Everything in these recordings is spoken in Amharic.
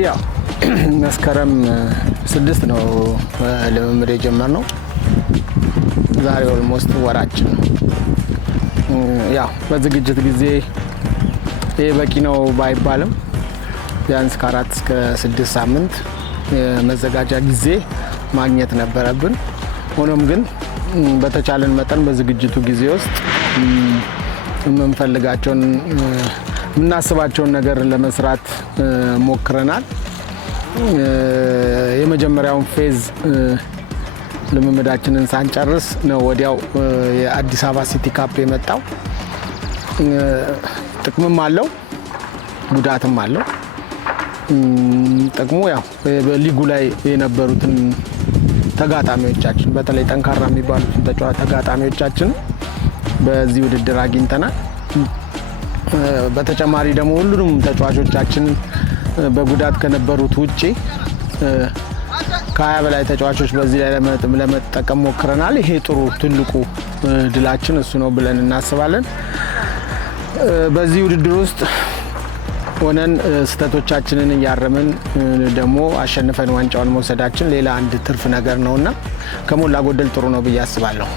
እንግዲህ ያው መስከረም 6 ነው ለመምሬ ጀመርነው። ዛሬ ኦልሞስት ወራችን ነው። ያው በዝግጅት ጊዜ ይሄ በቂ ነው ባይባልም ቢያንስ ከ4 እስከ 6 ሳምንት የመዘጋጃ ጊዜ ማግኘት ነበረብን። ሆኖም ግን በተቻለን መጠን በዝግጅቱ ጊዜ ውስጥ የምንፈልጋቸውን የምናስባቸውን ነገር ለመስራት ሞክረናል። የመጀመሪያውን ፌዝ ልምምዳችንን ሳንጨርስ ነው ወዲያው የአዲስ አበባ ሲቲ ካፕ የመጣው። ጥቅምም አለው ጉዳትም አለው። ጥቅሙ ያው በሊጉ ላይ የነበሩትን ተጋጣሚዎቻችን በተለይ ጠንካራ የሚባሉትን ተጋጣሚዎቻችን በዚህ ውድድር አግኝተናል። በተጨማሪ ደግሞ ሁሉንም ተጫዋቾቻችን በጉዳት ከነበሩት ውጪ ከ20 በላይ ተጫዋቾች በዚህ ላይ ለመጠቀም ሞክረናል። ይሄ ጥሩ ትልቁ ድላችን እሱ ነው ብለን እናስባለን። በዚህ ውድድር ውስጥ ሆነን ስህተቶቻችንን እያረምን ደግሞ አሸንፈን ዋንጫውን መውሰዳችን ሌላ አንድ ትርፍ ነገር ነውና ከሞላ ጎደል ጥሩ ነው ብዬ አስባለሁ።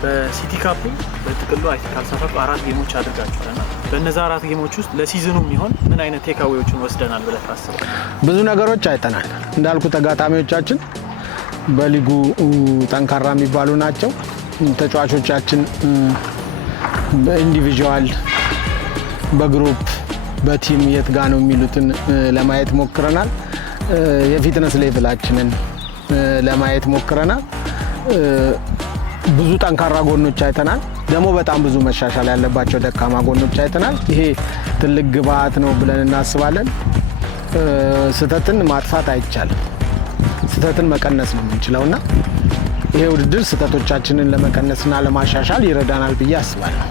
በሲቲ ካፕ በጥቅሉ ካልተሳሳትኩ 4 ጌሞች አድርጋችኋልና በእነዛ 4 ጌሞች ውስጥ ለሲዝኑ የሚሆን ምን አይነት ቴካዌዎችን ወስደናል ብለህ ታስባለህ? ብዙ ነገሮች አይተናል። እንዳልኩ ተጋጣሚዎቻችን በሊጉ ጠንካራ የሚባሉ ናቸው። ተጫዋቾቻችን በኢንዲቪጁዋል፣ በግሩፕ፣ በቲም የት ጋ ነው የሚሉትን ለማየት ሞክረናል። የፊትነስ ሌቭላችንን ለማየት ሞክረናል። ብዙ ጠንካራ ጎኖች አይተናል። ደግሞ በጣም ብዙ መሻሻል ያለባቸው ደካማ ጎኖች አይተናል። ይሄ ትልቅ ግብአት ነው ብለን እናስባለን። ስህተትን ማጥፋት አይቻልም። ስህተትን መቀነስ ነው የምንችለውና ይሄ ውድድር ስህተቶቻችንን ለመቀነስና ለማሻሻል ይረዳናል ብዬ አስባለሁ።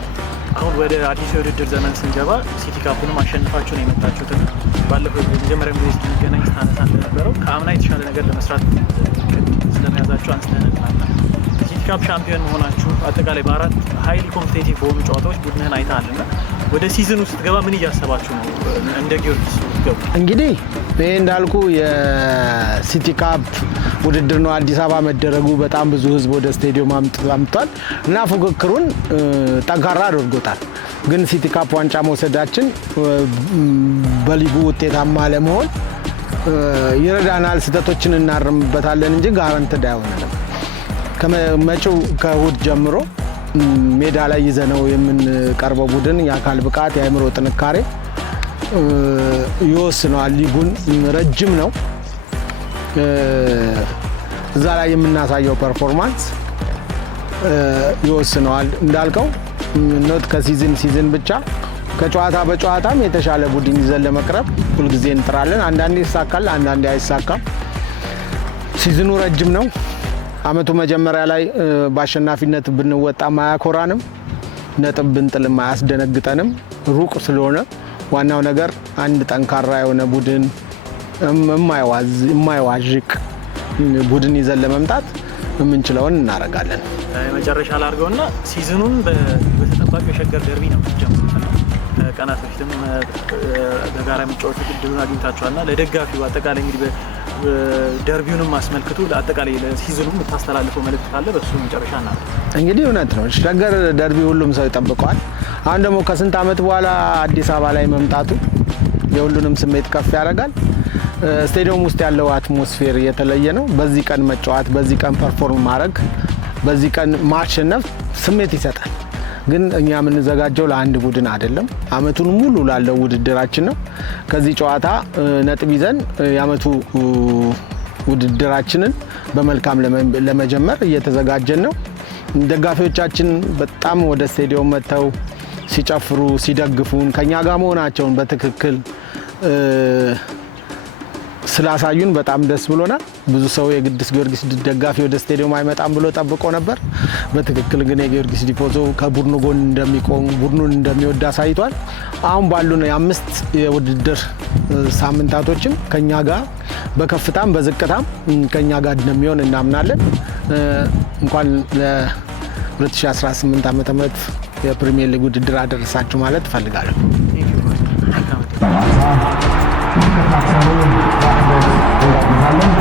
አሁን ወደ አዲስ የውድድር ዘመን ስንገባ ሲቲ ካፕንም አሸንፋችሁ ነው የመጣችሁት። ባለፈው የመጀመሪያ ጊዜ ስንገናኝ ስታነሳ እንደነበረው ከአምና የተሻለ ነገር ለመስራት ስለመያዛችሁ አንስተናል። ሲቲ ካፕ ሻምፒዮን መሆናችሁ አጠቃላይ በ4 ሃይሊ ኮምፒቲቲቭ በሆኑ ጨዋታዎች ቡድንህን አይተሃልና ወደ ሲዝኑ ስትገባ ምን እያሰባችሁ ነው? እንደ ጊዮርጊስ ስትገቡ እንግዲህ ይሄ እንዳልኩ የሲቲ ካፕ ውድድር ነው። አዲስ አበባ መደረጉ በጣም ብዙ ህዝብ ወደ ስቴዲየም አምጥቷል እና ፉክክሩን ጠንካራ አድርጎታል። ግን ሲቲ ካፕ ዋንጫ መውሰዳችን በሊጉ ውጤታማ ለመሆን ይረዳናል። ስህተቶችን እናርምበታለን እንጂ ጋራንትድ አይሆንም። ከመጪው ከእሁድ ጀምሮ ሜዳ ላይ ይዘነው የምንቀርበው ቡድን የአካል ብቃት፣ የአእምሮ ጥንካሬ ይወስነዋል። ሊጉን ረጅም ነው። እዛ ላይ የምናሳየው ፐርፎርማንስ ይወስነዋል። እንዳልከው ኖት ከሲዝን ብቻ ከጨዋታ በጨዋታም የተሻለ ቡድን ይዘን ለመቅረብ ሁልጊዜ እንጥራለን። አንዳንዴ ይሳካል፣ አንዳንዴ አይሳካም። ሲዝኑ ረጅም ነው። አመቱ መጀመሪያ ላይ በአሸናፊነት ብንወጣም አያኮራንም፣ ነጥብ ብንጥልም አያስደነግጠንም። ሩቅ ስለሆነ ዋናው ነገር አንድ ጠንካራ የሆነ ቡድን የማይዋዥቅ ቡድን ይዘን ለመምጣት የምንችለውን እናደርጋለን። መጨረሻ ላድርገውና ሲዝኑን በተጠባቂው የሸገር ደርቢ ነው የምትጀምሩት። ቀናት በፊትም በጋራ የሚጫወቱ ዕድሉን አግኝታችኋልና ለደጋፊው አጠቃላይ እንግዲህ ደርቢውንም አስመልክቶ ለአጠቃላይ ለሲዝኑ የምታስተላልፈው መልእክት ካለ በሱ መጨረሻ እናደርግ። እንግዲህ እውነት ነው ሸገር ደርቢ ሁሉም ሰው ይጠብቀዋል። አሁን ደግሞ ከስንት ዓመት በኋላ አዲስ አበባ ላይ መምጣቱ የሁሉንም ስሜት ከፍ ያደርጋል። ስቴዲየም ውስጥ ያለው አትሞስፌር የተለየ ነው። በዚህ ቀን መጫወት፣ በዚህ ቀን ፐርፎርም ማድረግ፣ በዚህ ቀን ማሸነፍ ስሜት ይሰጣል። ግን እኛ የምንዘጋጀው ለአንድ ቡድን አይደለም፣ አመቱን ሙሉ ላለው ውድድራችን ነው። ከዚህ ጨዋታ ነጥብ ይዘን የአመቱ ውድድራችንን በመልካም ለመጀመር እየተዘጋጀን ነው። ደጋፊዎቻችን በጣም ወደ ስቴዲየም መጥተው ሲጨፍሩ ሲደግፉን ከኛ ጋር መሆናቸውን በትክክል ስላሳዩን በጣም ደስ ብሎናል። ብዙ ሰው የቅዱስ ጊዮርጊስ ደጋፊ ወደ ስቴዲየም አይመጣም ብሎ ጠብቆ ነበር። በትክክል ግን የጊዮርጊስ ዲፖዞ ከቡድኑ ጎን እንደሚቆም ቡድኑን እንደሚወድ አሳይቷል። አሁን ባሉን የ5 የውድድር ሳምንታቶችን ከኛ ጋር በከፍታም በዝቅታም ከኛ ጋር እንደሚሆን እናምናለን። እንኳን ለ2018 ዓ.ም የፕሪሚየር ሊግ ውድድር አደረሳችሁ ማለት እፈልጋለሁ። እንድትከታተሉ በአክብሮት እንጋብዛለን።